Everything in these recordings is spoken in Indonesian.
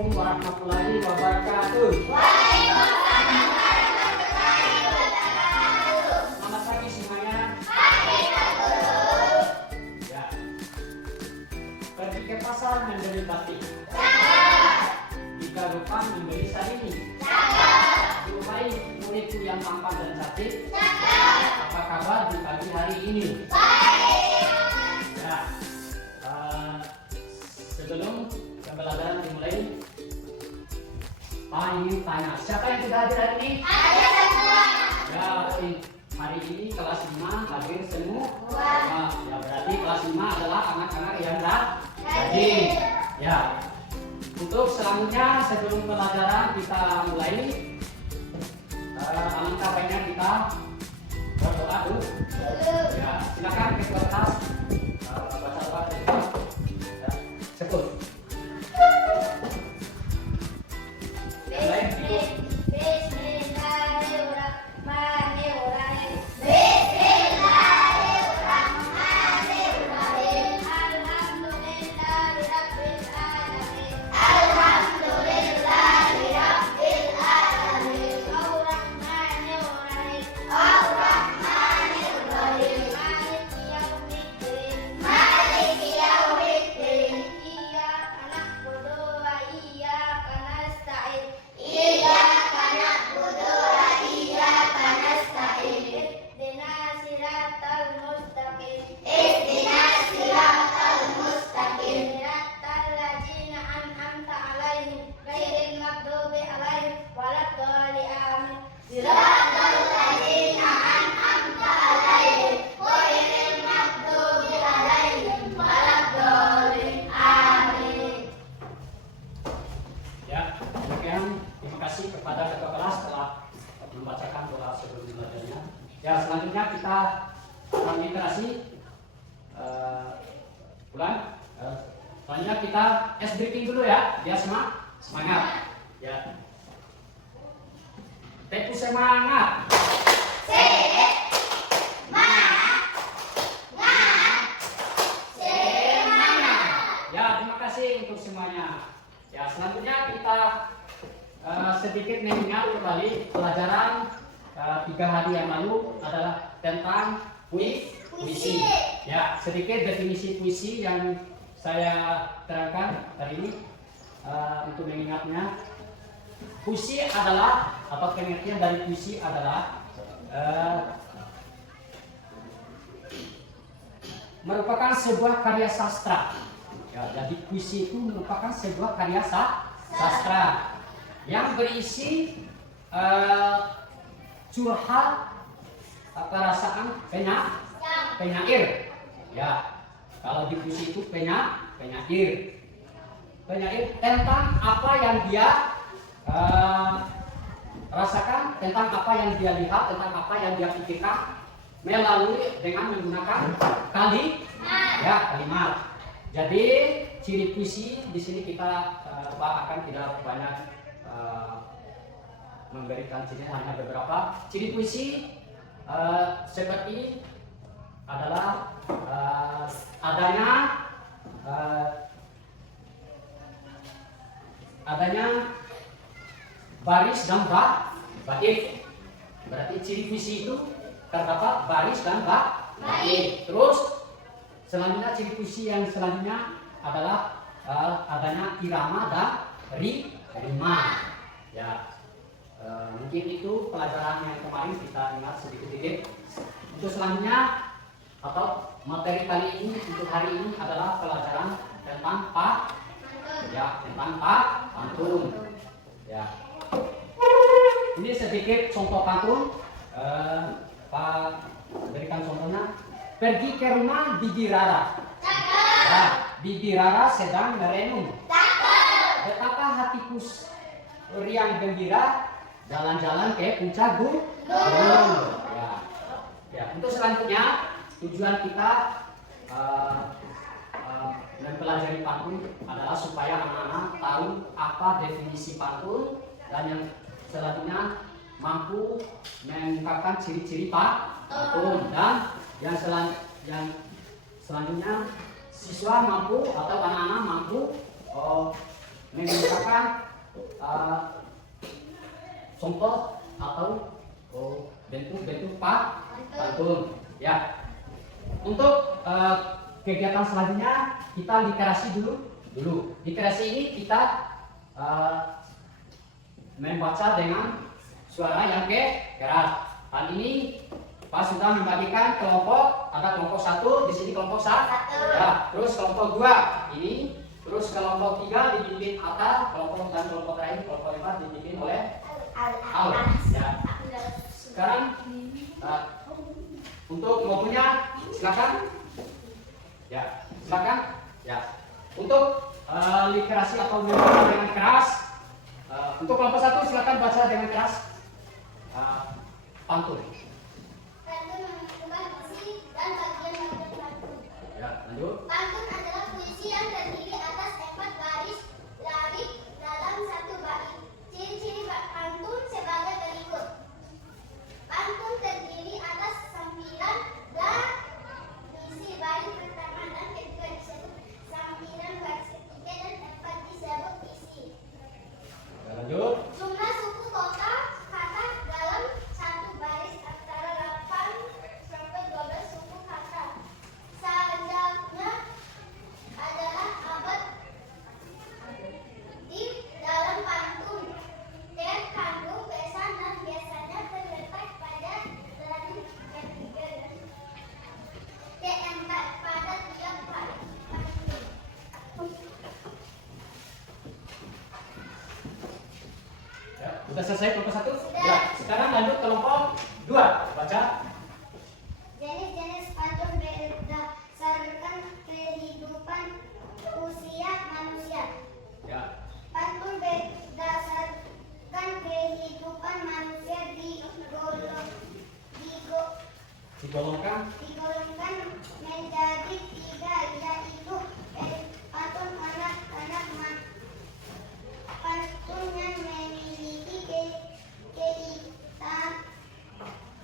Assalamualaikum warahmatullahi wabarakatuh. Waalaikumsalam warahmatullahi wabarakatuh. Selamat pagi semuanya. Pagi Pak Guru. Ya. Pergi ke pasar membeli batik. Cakep. Jika lupa membeli sarimi. Cakep. Jumpai muridku yang tampan dan cantik. Cakep. Apa kabar di pagi hari ini? Baik. Ya. Sebelum pembelajaran dimulai, Pak ingin tanya, siapa yang sudah hadir hari ini? Ada semua. Ya, hari ini kelas 5 hadir semua. Wah. Ya, berarti kelas 5 adalah anak-anak yang rajin. Ya. Untuk selanjutnya sebelum pelajaran kita mulai, alangkah baiknya kita berdoa dulu. Ya, silakan ketua kelas baca doa kita. Ya, sebut. Yang lain ikut. Bismillahirrahmanirrahim. Bismillahirrahmanirrahim. Alhamdulillahirabbil alamin. Alhamdulillahirabbil alamin. Ar-Rahmanir-Rahim. Ar-Rahmanir-Rahim. Maliki yaumiddin. Maliki yaumiddin. Iyyaka na'budu wa iyyaka nasta'in. Iyyaka na'budu wa iyyaka nasta'in. Ihdinas siratal mustaqim. Ihdinas siratal mustaqim. Siratal ladzina an'amta 'alaihim ghairil maghdubi 'alaihim waladdallin. Amin. Siratal ladzina an'amta 'alaihim ghairil maghdubi 'alaihim waladdallin. Amin. Ya, demikian terima kasih kepada ketua kelas telah membacakan doa sebelum belajarnya. Ya, selanjutnya kita akan literasi ulang. Selanjutnya kita ice breaking dulu ya, biar semangat. Ya. Tepu semangat. Ya, terima kasih untuk semuanya. Ya, selanjutnya kita sedikit mengingat kembali pelajaran 3 hari yang lalu adalah tentang puisi. Ya, sedikit definisi puisi yang saya terangkan hari ini untuk mengingatnya. Puisi adalah, atau pengertian dari puisi adalah merupakan sebuah karya sastra. Ya, jadi puisi itu merupakan sebuah karya sastra yang berisi curhat perasaan penyair. Ya, kalau di puisi itu penyair tentang apa yang dia rasakan, tentang apa yang dia lihat, tentang apa yang dia pikirkan melalui dengan menggunakan kalimat. Jadi ciri puisi di sini kita akan tidak banyak memberikan ciri, hanya beberapa ciri puisi seperti adalah adanya baris dan bait. Berarti ciri puisi itu terdapat baris dan bait. Terus selanjutnya ciri puisi yang selanjutnya adalah adanya irama dan rima. Ya, mungkin itu pelajaran yang kemarin kita ingat sedikit-sedikit. Untuk selanjutnya atau materi kali ini untuk hari ini adalah pelajaran tentang pantun. Ya, ini sedikit contoh pantun. Pak berikan contohnya. Pergi ke rumah Bibi Rara. Ya, Bibi Rara sedang merenung. Betapa hatiku riang gembira jalan-jalan ke puncak gunung. Ya, untuk selanjutnya tujuan kita mempelajari pantun adalah supaya anak-anak tahu apa definisi pantun dan yang selanjutnya mampu mengungkapkan ciri-ciri pantun dan yang selanjutnya siswa mampu atau anak-anak mampu menggunakan contoh atau bentuk-bentuk pantun. Ya. Untuk kegiatan selanjutnya kita literasi dulu. Literasi ini kita membaca dengan suara yang keras. Hal ini Pak sudah membagikan kelompok, ada kelompok 1 di sini, kelompok 1. Ya, terus kelompok 2 ini, terus kelompok 3 dipimpin Atta, kelompok terakhir kelompok 4 dipimpin oleh Al. Ya. Sekarang untuk modunya silakan. Ya, silakan. Ya. Untuk literasi atau membaca dengan keras. Untuk kelompok 1 silakan baca dengan keras pantun. Pantun menentukan isi dan bagian-bagian pantun. Ya, lanjut. Pantun adalah puisi yang terdiri atas 4 baris larik dalam 1 bait. Ciri-ciri pantun sebagai berikut. Pantun terdiri atas sambilan dan isi bait pertama dan kedua disebut sambilan, baris ketiga dan keempat disebut isi. Ya, lanjut. Jumlah suku total kata dalam 1 baris antara 8 sampai 12 suku kata. Selanjutnya adalah abad di dalam pantun. Terkandung pesan dan biasanya terletak pada dari ketiga dan keempat pada tiap baris pantun. Ya, sudah selesai kelompok 1? Sudah. Ya, sekarang lanjut kelompok 2. Baca. Jenis-jenis pantun berdasarkan kehidupan usia manusia. Ya. Pantun berdasarkan kehidupan manusia Digolongkan digolongkan menjadi 3, yaitu pantun anak-anak, pantun yang memiliki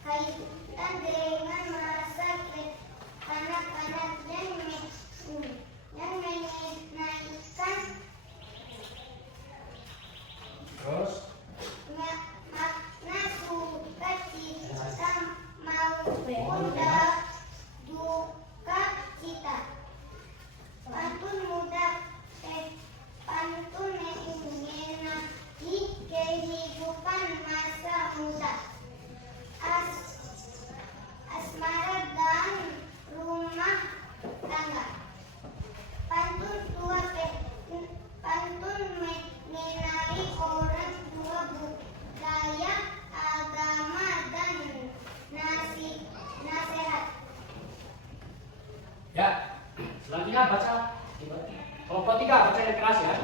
kaitan dengan masa anak-anak yang menaikkan terus. makna sukacita maupun duka cita. Pantun pantun mengenai kehidupan masa muda, asmara dan rumah tangga. Pantun tua pantun mengenai orang tua, budaya, agama dan nasihat. Ya. Selanjutnya baca kelompok 3, baca yang keras ya.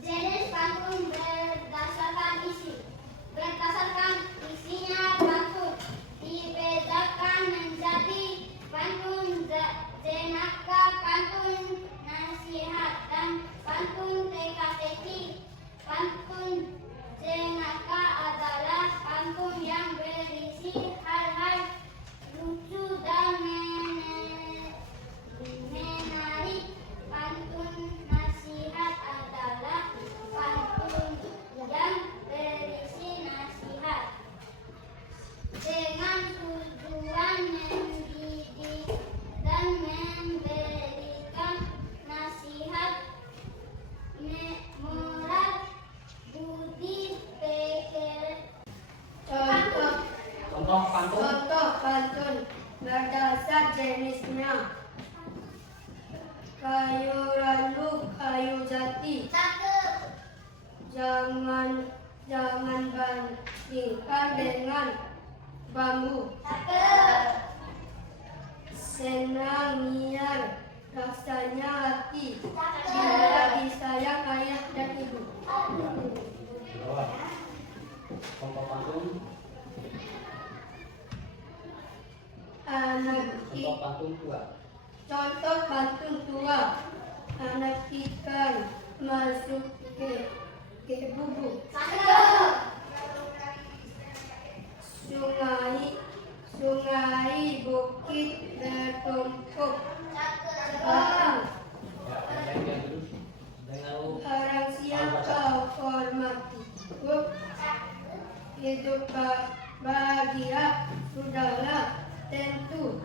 Jenis pantun berdasarkan isi. Berdasarkan isinya pantun dibedakan menjadi pantun jenaka, pantun nasihat, dan pantun teka-teki. Pantun jenaka adalah pantun yang berisi hal-hal lucu dan menarik. Pantun nasihat adalah pantun yang berisi nasihat dengan tujuan mendidik dan memberikan nasihat moral, budi pekerti. Contoh pantun. Contoh pantun berdasar jenisnya. Kayu randu, kayu jati. Cakep. Jangan bandingkan dengan bambu. Cakep. Senang niar, rasanya hati. Cakep. Bila disayang ayah dan ibu. Bawah. Kelompok pantun. Contoh pantun tua. Contoh pantun tua. Anak ikan masuk ke bubuk. Cakep. Sungai bukit bertumpuk. Cakep. Orang Ya, yang dulu. Dengar orang hidup bahagia sudahlah tentu.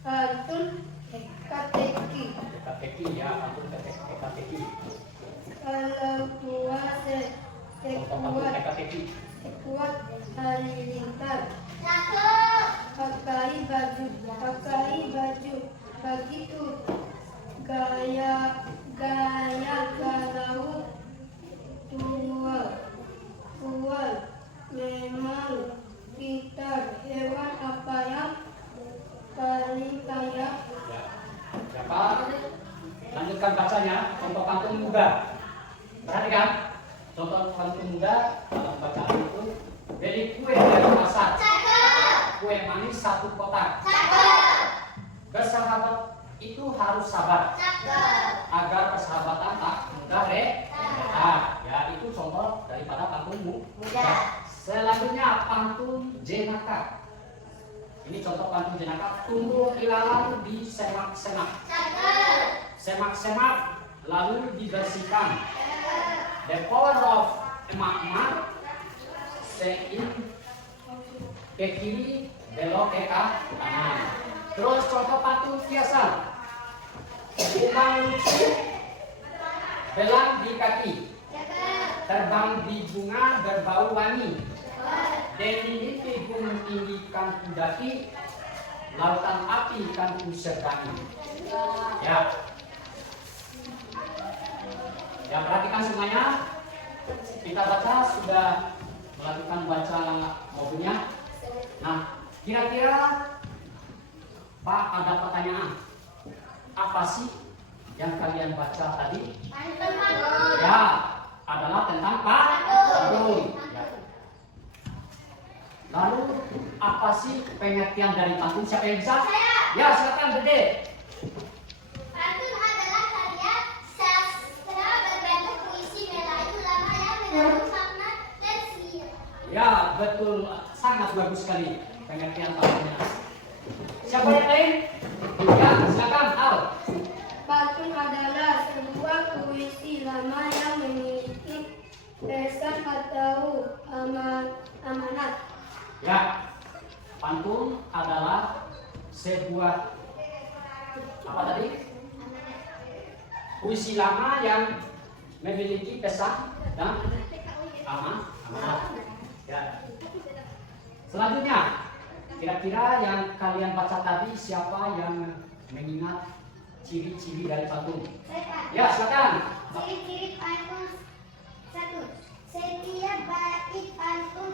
Pantun teka-teki. Teka-teki ya, pantun teka-teki. Kalau tua Pantun teka-teki. sekuat halilintar. Cakep. Pakai baju begitu gaya galau tua memang pintar. Hewan apa yang paling kaya? Ya. Siapa? Lanjutkan bacanya. Contoh pantun muda. Perhatikan. Contoh pantun muda dalam bacaan itu beli kue dari pasar. Cakep. Kue manis 1 kotak. Cakep. Bersahabat itu harus sabar Cakep. agar persahabatan tak mudah ya itu contoh daripada pantun Muda. Selanjutnya pantun jenaka. Ini contoh pantun jenaka. Tumbuh ilalang di semak-semak. Cakep. Semak-semak lalu dibersihkan. The power of emak-emak sein ke kiri belok ke kanan. Terus contoh pantun kiasan. Kumbang lucu belang di kaki, Cakep. terbang di bunga berbau wangi. Demi mimpi gunung tinggi kan ku daki, lautan api kan ku seberangi. Ya. Ya, perhatikan semuanya. Kita baca sudah melakukan baca modulnya. Nah, kira-kira Pak ada pertanyaan. Apa sih yang kalian baca tadi? Pantun. Ya, adalah tentang pantun. Ya. Lalu apa sih pengertian dari pantun? Siapa yang bisa? Saya. Ya, silakan Dede. Pantun adalah karya sastra berbentuk puisi melayu lama yang mengandung makna tersier. Ya, betul. Sangat bagus sekali pengertian pantunnya. Siapa yang lain? Ya, silakan Al. Pantun adalah sebuah puisi lama yang memiliki pesan atau amanat. Ya, pantun adalah sebuah apa tadi? Puisi lama yang memiliki pesan dan amanat. Ya. Selanjutnya, kira-kira yang kalian baca tadi siapa yang mengingat ciri-ciri dari pantun? Saya. Ya, silakan. Ciri-ciri pantun 1. Setiap bait pantun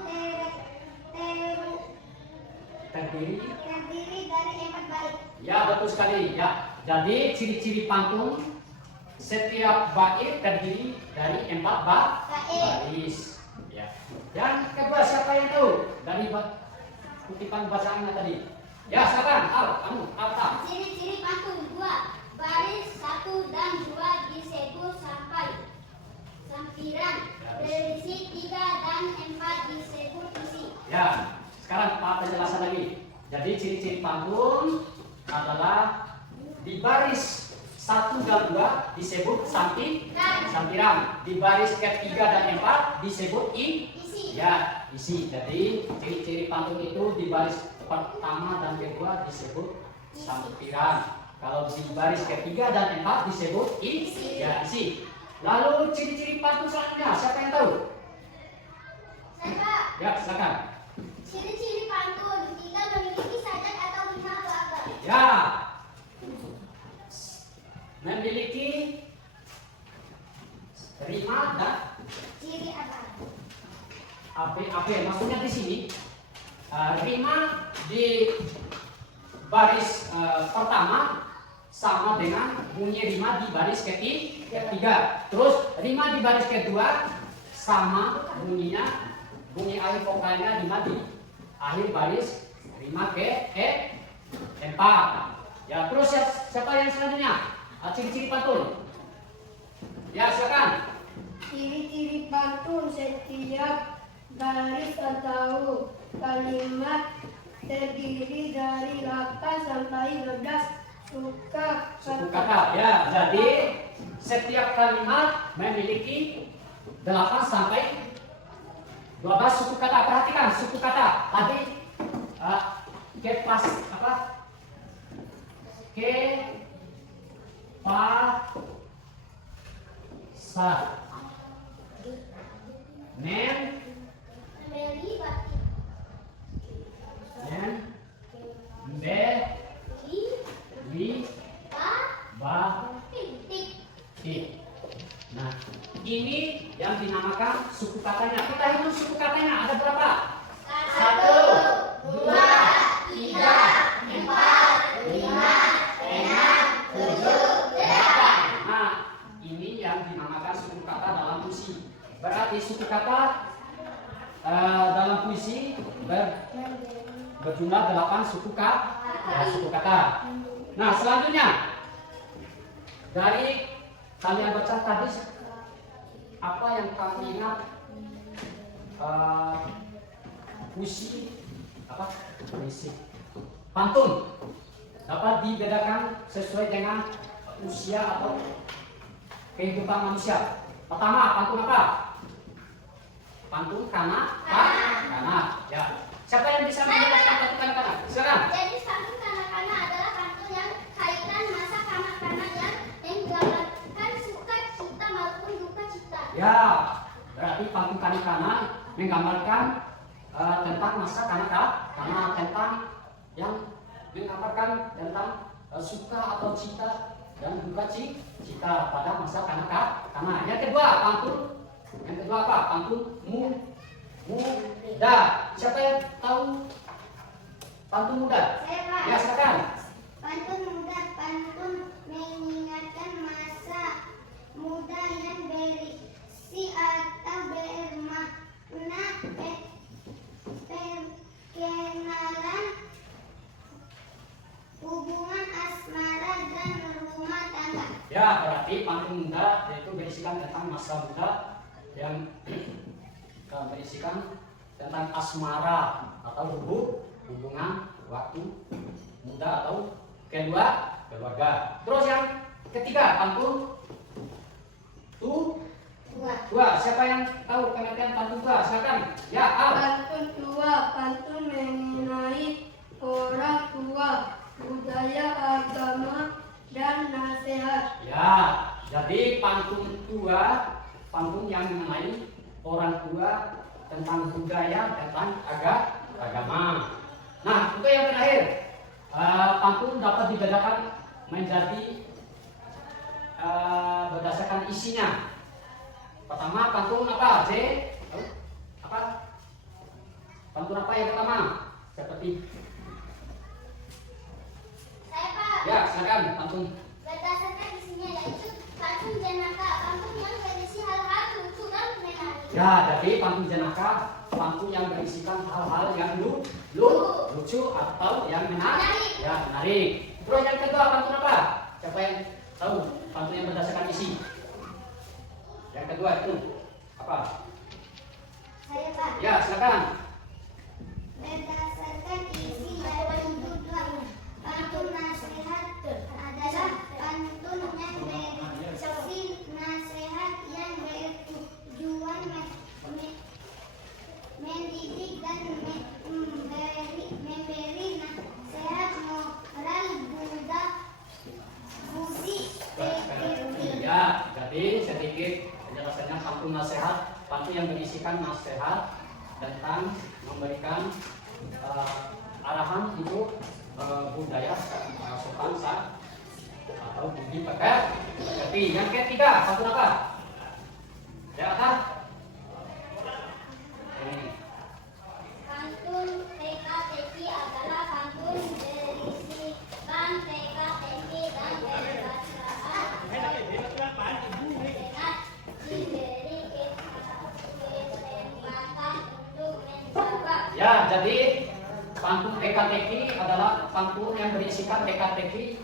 Terdiri. terdiri dari 4 bait. Ya, betul sekali. Ya. Jadi ciri-ciri pantun setiap bait terdiri dari 4 baris. Ya. Yang kedua siapa yang tahu dari kutipan bacaannya tadi? Ya, silakan. Al, kamu, Alta. Ciri-ciri pantun 2. Baris 1 dan 2 disebut sampiran. Berisi 3 dan 4 disebut isi. Ya, sekarang Pak penjelasan lagi. Jadi ciri-ciri pantun adalah di baris 1 dan 2 disebut sampiran. Di baris ketiga dan 4 disebut Isi. ya, isi. Jadi ciri-ciri pantun itu di baris pertama dan kedua disebut sampiran. Kalau di baris ketiga dan 4 disebut Isi. ya, isi. Lalu ciri-ciri pantun selanjutnya siapa yang tahu? Saya. Ya, silakan. Ciri-ciri pantun 3 memiliki sajak atau hina apa? Ya, memiliki rima dan Ciri apa? apa maksudnya di sini rima di baris pertama sama dengan bunyi rima di baris ketiga. Terus rima di baris kedua sama bunyi akhir vokalnya rima di akhir baris rima keempat. Ya, terus siapa yang selanjutnya? Ciri-ciri pantun. Ya, silakan. Ciri-ciri pantun setiap baris atau kalimat terdiri dari 8 sampai 12 Suku kata. kata. Ya, jadi setiap kalimat memiliki 8 sampai 12 suku kata. Perhatikan suku kata. Tadi kepas apa? Sa. Men. Memberi batik. Men. Be. Li. Ba. Titik. Ti. Nah, ini yang dinamakan suku katanya. Kita hitung suku katanya ada berapa? 1, 2, 3, 4, 5, 6, 7, 8. Nah, ini yang dinamakan suku kata dalam puisi. Berarti suku kata dalam puisi berjumlah 8 suku kata. Nah, selanjutnya dari kalian baca tadi apa yang kamu ingat puisi apa? Puisi pantun dapat dibedakan sesuai dengan usia atau kehidupan manusia. Pertama, pantun apa? Pantun kanak-kanak. Ya. Siapa yang bisa menjelaskan pantun kanak-kanak? Silakan. Jadi pantun kanak-kanak adalah pantun yang kaitan masa kanak-kanak yang menggambarkan sukacita maupun duka cita. Ya, berarti pantun kanak-kanak menggambarkan tentang masa kanak-kanak, tentang yang menggambarkan tentang suka atau cita dan duka cita pada masa kanak-kanak. Yang kedua, apa? Pantun muda. Siapa yang tahu pantun muda? Saya Pak. Ya, silakan. Pantun muda, pantun mengingatkan masa muda yang berisi atau bermakna perkenalan, hubungan asmara dan rumah tangga. Ya, berarti pantun muda yaitu berisikan tentang masa muda yang berisikan tentang asmara atau hubungan waktu muda atau keluarga. Terus yang ketiga, pantun tua. Siapa yang tahu pengertian pantun tua? Silakan. Ya, Al. Pantun tua, pantun mengenai orang tua, budaya, agama, dan nasihat. Ya, jadi pantun tua, pantun yang mengenai orang tua, tentang budaya, tentang agama. Nah, untuk yang terakhir, pantun dapat dibedakan menjadi berdasarkan isinya. Pertama, pantun apa? Apa? Pantun apa yang pertama? Seperti Saya Pak. ya, silakan pantun. Berdasarkan isinya yaitu pantun jenaka, pantun yang berisi hal-hal lucu dan menarik. Ya, jadi pantun jenaka, pantun yang berisikan hal-hal yang lucu atau yang menarik. Ya, menarik. Terus yang kedua, pantun apa? Siapa yang tahu pantun yang berdasarkan isi? Yang kedua itu apa? Saya Pak. Ya, silakan. Berdasarkan isi yaitu pantun nasihat adalah pantun yang berisi nasihat yang bertujuan mendidik dan memberi nasihat moral budi pekerti. Ya, jadi sedikit penjelasannya pantun nasihat, pantun yang berisikan nasihat tentang memberikan arahan untuk budaya sopan atau budi pekerti. Yang ketiga, pantun apa? Ya, apa? Ini. Pantun teka-teki adalah pantun berisikan teka-teki dan perbacaan dengan diberi kesempatan untuk menjawab. Ya, jadi pantun teka-teki adalah pantun yang berisikan teka-teki,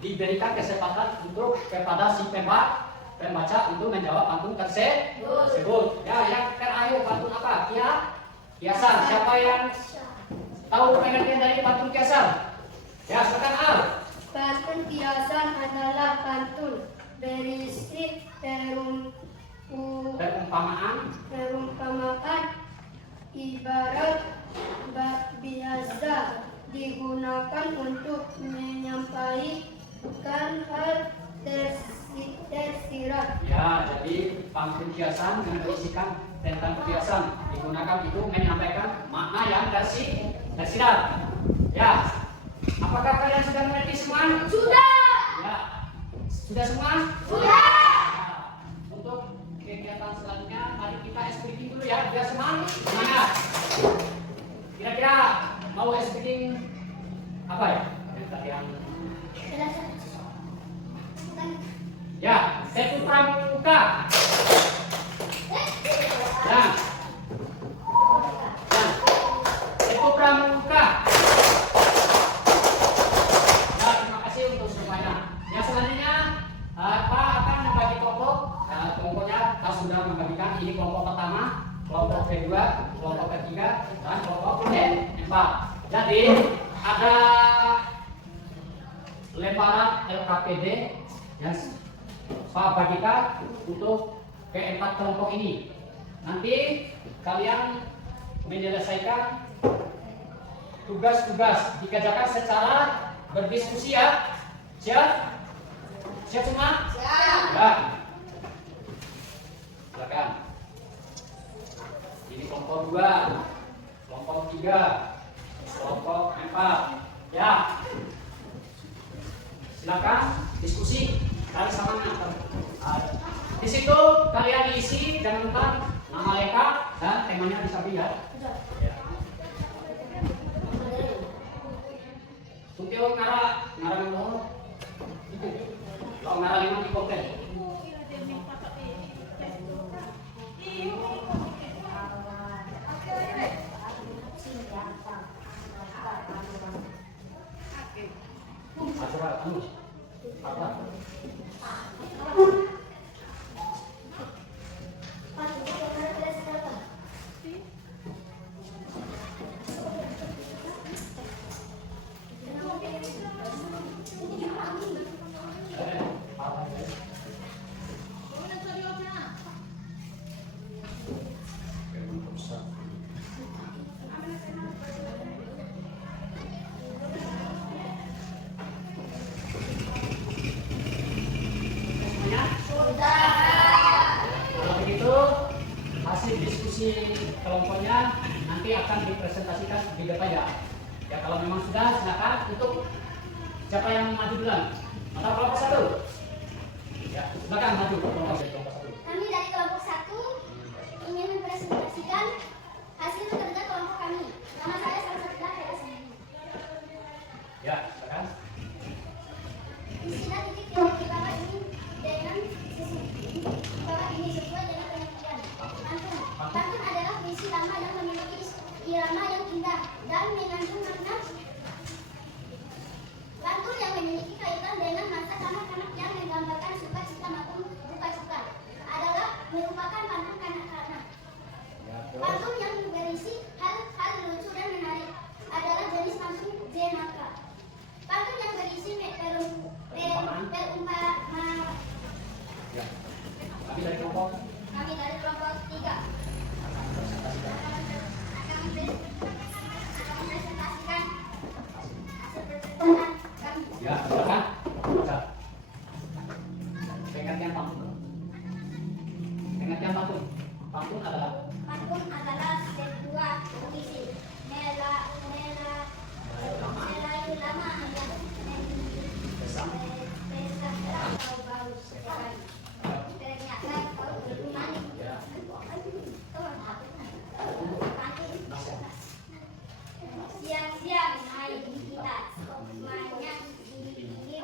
diberikan kesempatan untuk kepada si pembaca untuk menjawab pantun tersebut. Ya, yang terakhir pantun apa? Kiasan. Siapa yang tahu pengertian dari pantun kiasan? Ya, silakan Al. Pantun kiasan adalah pantun berisi Perumpamaan. perumpamaan ibarat biasa digunakan untuk menyampaikan hal tersirat. Ya, jadi pantun kiasan yang berisikan tentang kiasan digunakan itu menyampaikan makna yang tersirat. Ya, apakah kalian sudah mengerti semua? Sudah. Ya, sudah semua? Sudah. Ya, untuk kegiatan selanjutnya mari kita speaking dulu ya, biar semangat. Kira-kira mau speaking apa ya? Yang ya, Setu Pramuka. Ya. Setu Pramuka. Ya, terima kasih untuk semuanya. Yang selanjutnya Pak akan membagi kelompok. Kelompoknya kita sudah membagikan ini kelompok pertama, kelompok kedua, kelompok ketiga, dan kelompok keempat. Jadi ada lemparan LKPD yang Pak bagikan untuk keempat kelompok ini. Nanti kalian menyelesaikan tugas-tugas dikerjakan secara berdiskusi ya. Siap? Siap semua? Siap. Ya. Silakan. Ini kelompok 2, kelompok 3, kelompok 4. Ya. Silakan diskusi. Kalian sama di situ kalian isi jangan lupa nama lengkap dan temanya bisa ya. Ya. Tuntio ngara ngomong. Lo ngara lima di konten. Acara anu apa? Kalau begitu hasil diskusi kelompoknya nanti akan dipresentasikan di depan ya. Ya kalau memang sudah silakan untuk siapa yang maju duluan. Atau kelompok 1? Ya silakan maju kelompok 1. Kami dari kelompok 1 ingin mempresentasikan hasil kerja kelompok kami. Nama saya Salsabila Ferisani. Ya silakan. Isinya titik yang di bawah ini dengan bawah ini sesuai dengan pengertian. Pantun adalah puisi lama yang memiliki irama yang indah dan mengandung makna. Pantun yang memiliki kaitan dengan masa kanak-kanak yang menggambarkan sukacita maupun duka cita adalah merupakan pantun kanak-kanak. Pantun yang berisi hal-hal lucu dan menarik adalah jenis pantun jenaka. Pantun yang berisi perumpamaan. Ya. Kami dari kelompok 3 akan mempresentasikan hasil percobaan kami. ya silakan. Baca. Pengertian pantun. Pengertian pantun. Pantun adalah sebuah puisi Melayu lama yang mengisahkan bau-bau sekali. Ternyata kau bermain. Siang-siang naik kita mainnya di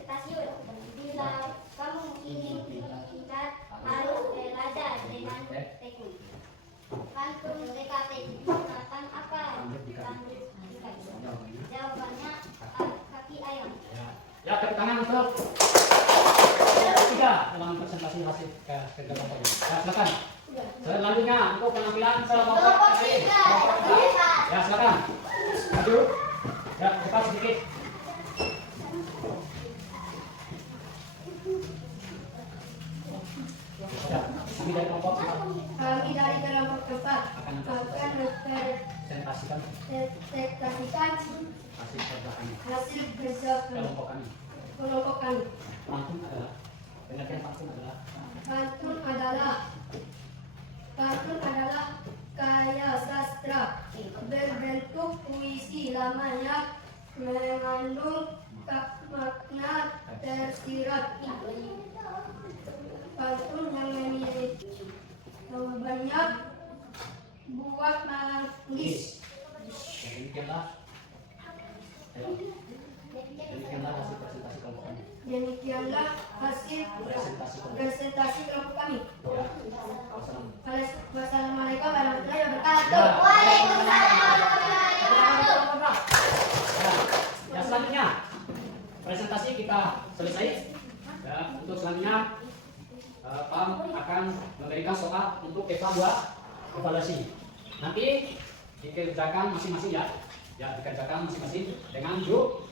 stasiun. Bila kamu ingin kita harus belajar dengan tekun. Pantun TKT digunakan apa? Jawabannya kaki ayam. ya tepuk tangan untuk ketiga dalam presentasi hasil kerja kelompok ini. Ya silakan. Selanjutnya untuk penampilan kelompok Kelompok ketiga. tiga. Ya silakan. Maju. Ya cepat sedikit. Ya, kami dari kelompok Kami dari kelompok 4 akan Presentasikan hasil kerja kami. hasil kerja Kelompok kami. kelompok kami. Pantun adalah pengertian pantun adalah Pantun adalah karya sastra berbentuk puisi lama yang mengandung makna tersirat. Pantun yang memiliki banyak buah manggis. demikianlah hasil presentasi kelompok kami. Demikianlah hasil presentasi kelompok kami. Ya. Wassalam. Wassalamualaikum warahmatullahi wabarakatuh. Ya. Waalaikumsalam. Ya, selanjutnya presentasi kita selesai. Ya, untuk selanjutnya Pak akan memberikan soal untuk evaluasi. Nanti dikerjakan masing-masing ya. Ya, dikerjakan masing-masing dengan jujur.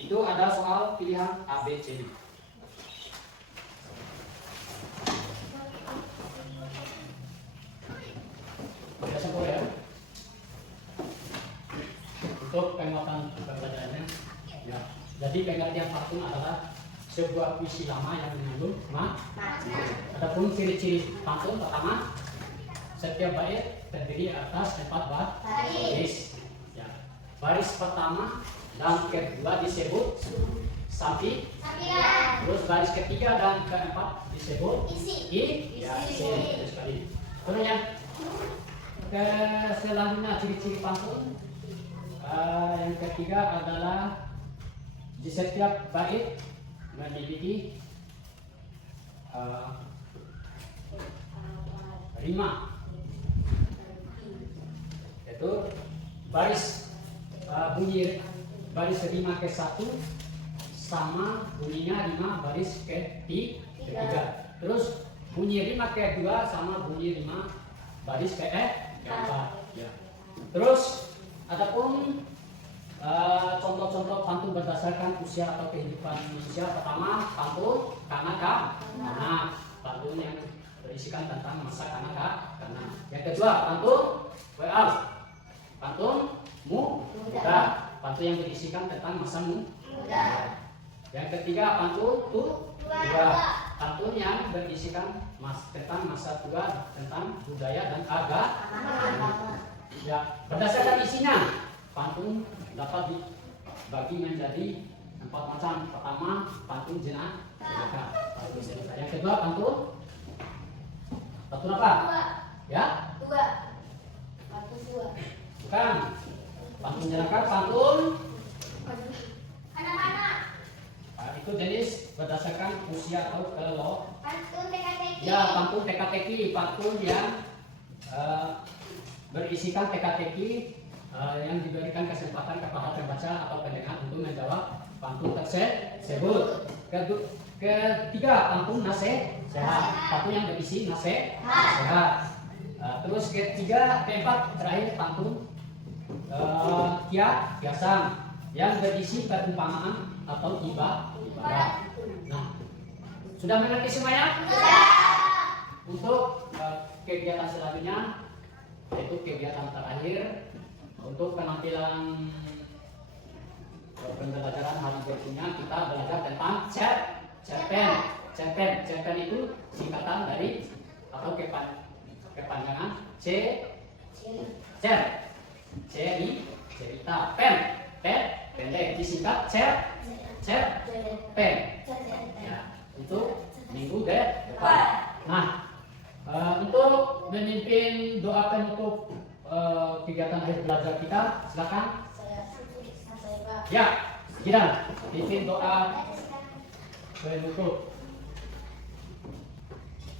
Itu ada soal pilihan A, B, C. Sudah sempurna ya. Untuk penguatan pembelajarannya, ya. Jadi pengertian pantun adalah sebuah puisi lama yang mengandung makna. Adapun ciri-ciri pantun pertama, setiap bait terdiri atas 4 baris. Ya. Baris pertama dan kedua disebut sapi. Terus baris ketiga dan keempat disebut isi. Ya, isi. Itu sekali. Kemudian selanjutnya ciri-ciri pantun. Yang ketiga adalah di setiap bait memiliki rima, yaitu baris bunyi baris rima ke-1 sama bunyinya rima baris ketiga. Terus bunyi rima ke-2 sama bunyi rima baris ke-4. Ya. Terus adapun contoh-contoh pantun berdasarkan usia atau kehidupan manusia. Pertama, pantun kanak-kanak. Pantun yang berisikan tentang masa kanak-kanak. Yang kedua, pantun WA. Pantun muda. Pantun yang berisikan tentang masa muda. Yang ketiga, pantun tua. Pantun yang berisikan tentang masa tua, tentang budaya dan agama. Ya, berdasarkan isinya, pantun dapat dibagi menjadi 4 macam. Pertama, pantun jenaka. Yang kedua, pantun apa? Ya? Bukan. Pantun jenaka, pantun Anak-anak. itu jenis berdasarkan usia atau kelompok. Pantun teka-teki. Ya, pantun teka-teki, pantun yang berisikan teka-teki yang diberikan kesempatan kepada pembaca atau pendengar untuk menjawab pantun tersebut. Ketiga, pantun nasihat, pantun yang berisi nasihat. Terus keempat terakhir pantun kiasan yang berisi perumpamaan atau ibarat. Nah, sudah mengerti semuanya? Untuk kegiatan selanjutnya, yaitu kegiatan terakhir untuk penampilan pembelajaran hari berikutnya, kita belajar tentang cerpen. Cerpen itu singkatan dari atau kepanjangan cerita, pendek disingkat cerpen. Ya, itu minggu depan. Nah, untuk memimpin doa penutup kegiatan akhir belajar kita, silakan. Ya, Gidan, pimpin doa penutup.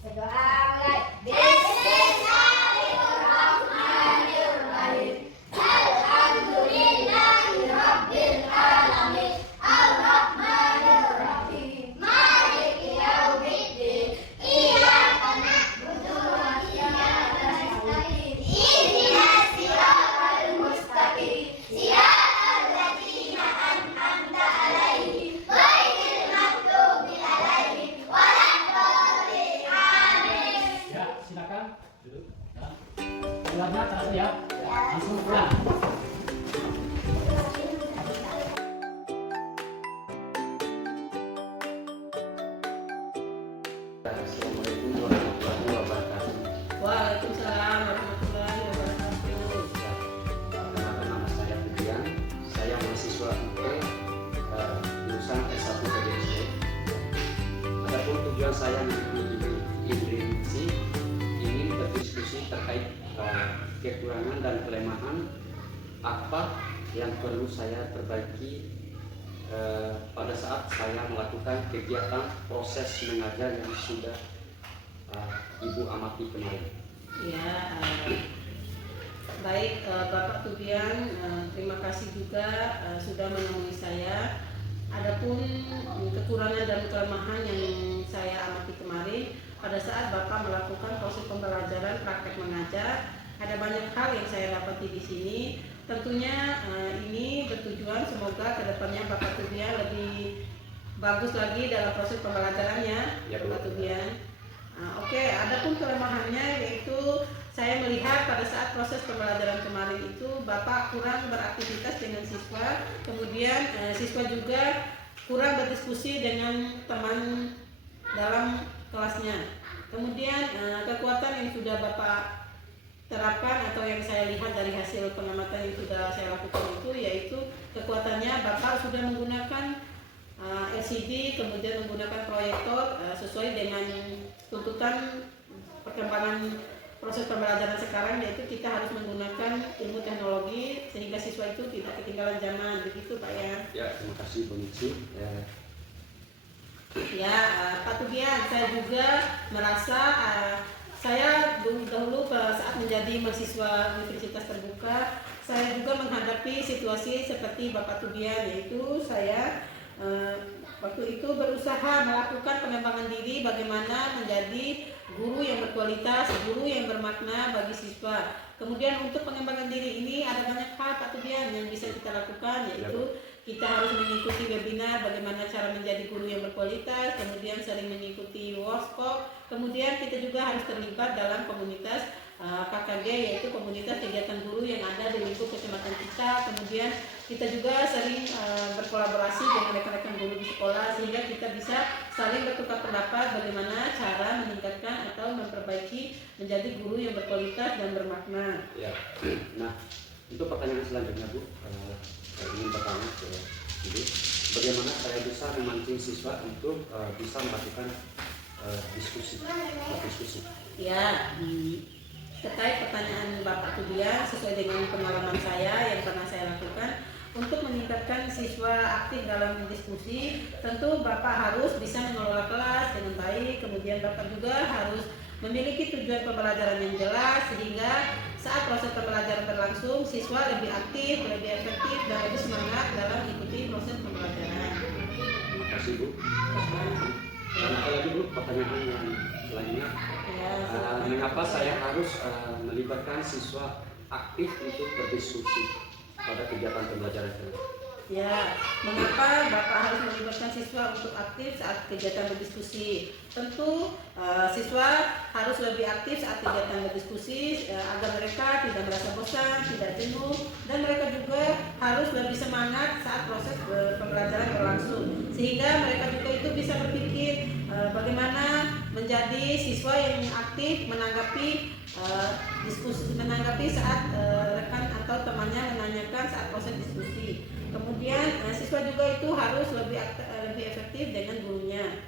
Berdoa mulai. Bismillahirrahmanirrahim. Alhamdulillahirabbil alamin. Arrahmanirrahim. Maliki yaumiddin. Iyyaka na'budu wa iyyaka nasta'in. Ihdinas siratal mustaqim. Siratal ladzina an'amta 'alaihim ghairil maghdubi 'alaihim waladdallin. Amin. Ya, silakan duduk. Ularnya terakhir ya. Langsung pulang. Assalamualaikum warahmatullahi wabarakatuh. Waalaikumsalam warahmatullahi wabarakatuh. Perkenalkan, nama saya Pujian. Saya mahasiswa IP jurusan S1 PDSD. Adapun tujuan saya mengikuti ingrediensi ingin berdiskusi terkait kekurangan dan kelemahan apa yang perlu saya perbaiki pada saat saya melakukan kegiatan proses mengajar yang sudah Ibu amati kemarin. Ya, baik Bapak Tubian, terima kasih juga sudah menemui saya. Adapun kekurangan dan kelemahan yang saya amati kemarin pada saat Bapak melakukan proses pembelajaran praktek mengajar, ada banyak hal yang saya dapati di sini. Tentunya ini bertujuan semoga kedepannya Bapak Tubian lebih bagus lagi dalam proses pembelajarannya, Ya, Bapak Bu. Tubian. Oke, adapun kelemahannya yaitu saya melihat pada saat proses pembelajaran kemarin itu Bapak kurang beraktivitas dengan siswa, kemudian siswa juga kurang berdiskusi dengan teman dalam kelasnya. Kemudian kekuatan yang sudah Bapak terapkan atau yang saya lihat dari hasil pengamatan yang sudah saya lakukan itu yaitu kekuatannya Bapak sudah menggunakan LCD, kemudian menggunakan proyektor sesuai dengan tuntutan perkembangan proses pembelajaran sekarang, yaitu kita harus menggunakan ilmu teknologi sehingga siswa itu tidak ketinggalan zaman, begitu Pak ya. Ya, terima kasih Bu Niksi. Ya, Pak Tugian, saya juga merasa saya dahulu saat menjadi mahasiswa Universitas Terbuka, saya juga menghadapi situasi seperti Bapak Tugian, yaitu saya waktu itu berusaha melakukan pengembangan diri bagaimana menjadi guru yang berkualitas, guru yang bermakna bagi siswa. Kemudian untuk pengembangan diri ini ada banyak hal Pak Tubian yang bisa kita lakukan, yaitu kita harus mengikuti webinar bagaimana cara menjadi guru yang berkualitas, kemudian sering mengikuti workshop, kemudian kita juga harus terlibat dalam komunitas KKG, yaitu komunitas kegiatan guru yang ada di lingkup kecamatan kita. Kemudian kita juga sering berkolaborasi dengan rekan-rekan guru di sekolah sehingga kita bisa saling bertukar pendapat bagaimana cara meningkatkan atau memperbaiki menjadi guru yang berkualitas dan bermakna. Ya. Nah, untuk pertanyaan selanjutnya Bu, saya ingin bertanya ke Ibu, bagaimana saya bisa memancing siswa untuk bisa melakukan diskusi. Ya, terkait pertanyaan Bapak Tudian sesuai dengan pengalaman saya yang pernah saya lakukan, untuk meningkatkan siswa aktif dalam diskusi, tentu Bapak harus bisa mengelola kelas dengan baik, kemudian Bapak juga harus memiliki tujuan pembelajaran yang jelas sehingga saat proses pembelajaran berlangsung siswa lebih aktif, lebih efektif dan lebih semangat dalam mengikuti proses pembelajaran. Terima kasih Bu. Dan apa lagi Bu pertanyaan yang selanjutnya? Ya, silakan. Mengapa saya harus melibatkan siswa aktif untuk berdiskusi pada kegiatan pembelajaran ini? Ya, mengapa Bapak harus melibatkan siswa untuk aktif saat kegiatan berdiskusi? Tentu siswa harus lebih aktif saat kegiatan berdiskusi agar mereka tidak merasa bosan, tidak jenuh, dan mereka juga harus lebih semangat saat proses pembelajaran berlangsung. Sehingga mereka juga itu bisa berpikir bagaimana menjadi siswa yang aktif menanggapi menanggapi saat rekan atau temannya menanyakan saat proses diskusi. Kemudian siswa juga itu harus lebih efektif dengan gurunya.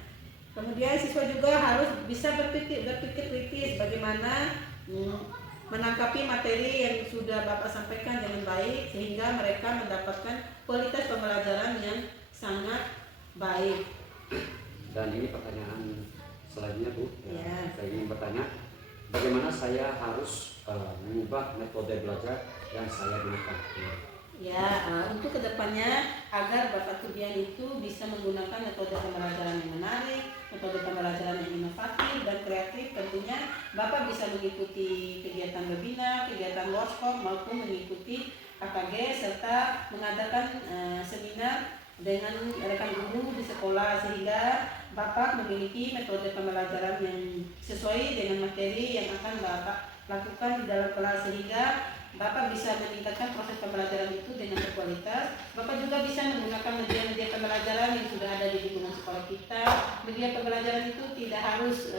Kemudian siswa juga harus bisa berpikir kritis bagaimana menanggapi materi yang sudah Bapak sampaikan dengan baik sehingga mereka mendapatkan kualitas pembelajaran yang sangat baik. Dan ini pertanyaan selanjutnya Bu. Ya. Saya ingin bertanya, bagaimana saya harus mengubah metode belajar yang saya gunakan? Ya, untuk kedepannya agar Bapak Tubian itu bisa menggunakan metode pembelajaran yang menarik, metode pembelajaran yang inovatif dan kreatif, tentunya Bapak bisa mengikuti kegiatan webinar, kegiatan workshop maupun mengikuti KKG serta mengadakan seminar dengan rekan guru di sekolah sehingga Bapak memiliki metode pembelajaran yang sesuai dengan materi yang akan Bapak lakukan di dalam kelas sehingga Bapak bisa meningkatkan proses pembelajaran itu dengan berkualitas. Bapak juga bisa menggunakan media-media pembelajaran yang sudah ada di lingkungan sekolah kita. Media pembelajaran itu tidak harus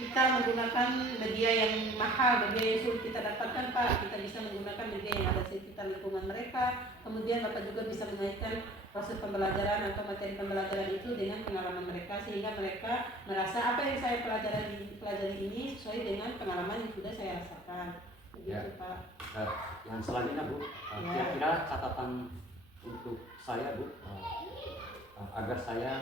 kita menggunakan media yang mahal, media yang sulit kita dapatkan, Pak. Kita bisa menggunakan media yang ada di sekitar lingkungan mereka. Kemudian Bapak juga bisa mengaitkan proses pembelajaran atau materi pembelajaran itu dengan pengalaman mereka, sehingga mereka merasa apa yang saya pelajari ini sesuai dengan pengalaman yang sudah saya rasakan. Begitu, Ya. Pak. Yang selanjutnya Bu, Ya. kira-kira catatan untuk saya Bu, agar saya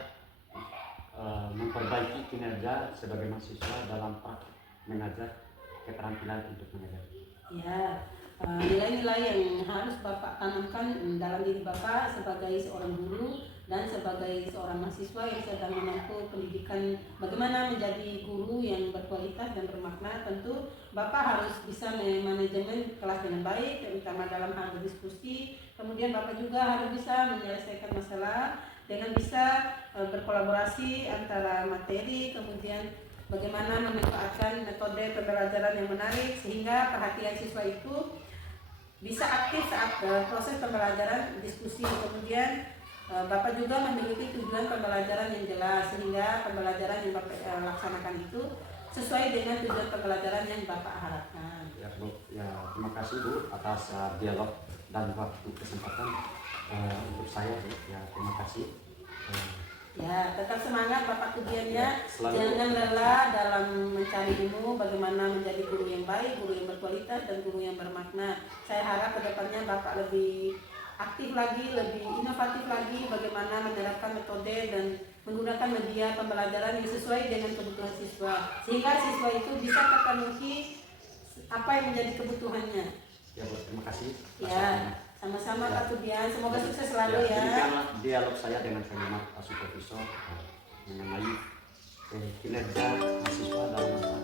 memperbaiki kinerja sebagai mahasiswa dalam praktik mengajar, keterampilan untuk mengajar. Ya, nilai-nilai yang harus Bapak tanamkan dalam diri Bapak sebagai seorang guru dan sebagai seorang mahasiswa yang sedang menempuh pendidikan bagaimana menjadi guru yang berkualitas dan bermakna. Tentu Bapak harus bisa manajemen kelas dengan baik, terutama dalam hal berdiskusi. Kemudian Bapak juga harus bisa menyelesaikan masalah dengan bisa berkolaborasi antara materi, kemudian bagaimana memanfaatkan metode pembelajaran yang menarik sehingga perhatian siswa itu bisa aktif saat proses pembelajaran diskusi. Kemudian Bapak juga memiliki tujuan pembelajaran yang jelas sehingga pembelajaran yang Bapak laksanakan itu sesuai dengan tujuan pembelajaran yang Bapak harapkan. Ya Bu, ya terima kasih Bu atas dialog dan waktu kesempatan untuk saya Bu. Ya terima kasih. Ya, tetap semangat Bapak Kudiannya. Selalu. Jangan lelah dalam mencari ilmu bagaimana menjadi guru yang baik, guru yang berkualitas, dan guru yang bermakna. Saya harap kedepannya Bapak lebih aktif lagi, lebih inovatif lagi bagaimana menerapkan metode dan menggunakan media pembelajaran yang sesuai dengan kebutuhan siswa. Sehingga siswa itu bisa terpenuhi apa yang menjadi kebutuhannya. Ya Bu, terima kasih. Ya, sama-sama Pak Kudian. Semoga sukses selalu ya. Demikianlah dialog saya dengan Pak Supervisor mengenai kinerja mahasiswa dalam masa